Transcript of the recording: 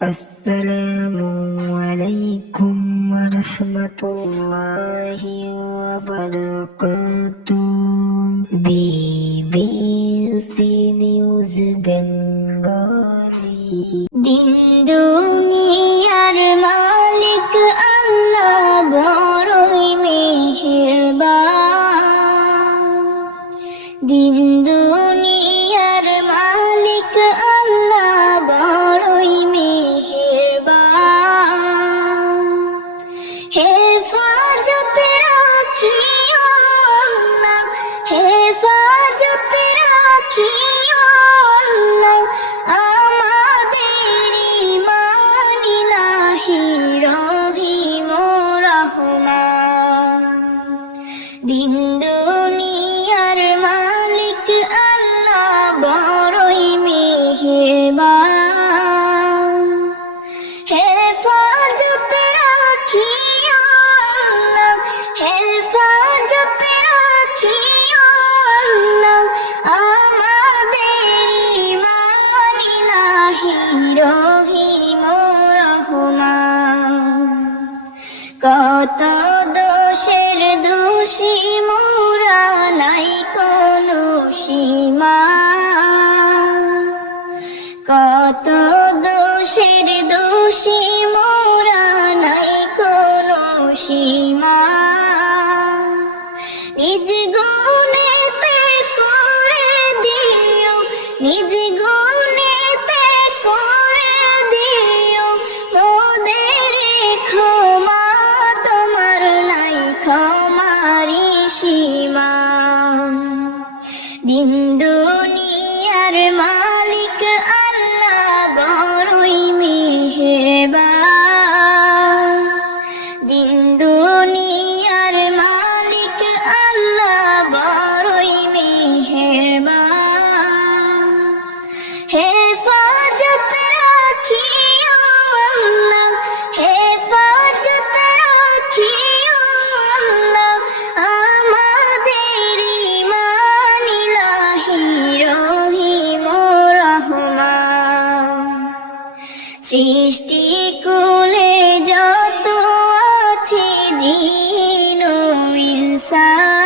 আসসালামু আলাইকুম ওয়া রাহমাতুল্লাহি ওয়া বারাকাতুহু। BBC news Bengali. দিন দুনিয়ার মালিক আল্লাহ বড়ই মেহেরবান। দিন দুনিয়ার মালিক আল্লাহ বড়ই মেহেরবান। হেফাজতে রাখিও আল্লাহ, হেফাজতে রাখিও আল্লাহ আমাদের ঈমান ইলাহি রহিম রহমান। দিন দুনিয়ার মালিক আল্লাহ বড়ই মেহেরবান। হেফাজতে রাখিও আল্লাহ, হেফাজতে রাখিও আল্লাহ আমাদের ঈমান ইলাহি রহিম রহমান। কত দোষের দোষী মোরা, নাই কোনো সীমা। কত দোষের দোষী মোরা, নাই কোনো সীমা। নিজ গুণেতে করে দিও, নিজ গুণেতে করে দিও মোদের ক্ষমা। তোমার নাই ক্ষমারি সীমা। দিন দুনিয়ার মালিক আল্লাহ বড়ই মেহেরবান। দিন দুনিয়ার মালিক আল্লাহ বড়ই মেহেরবান। হেফাজত রাখিও আল্লাহ, হেফাজত রাখিও আল্লাহ আমাদের ঈমান ইলাহি রহিম রহমান। সৃষ্টি কুলে যত আছে জিন ও ইনসান,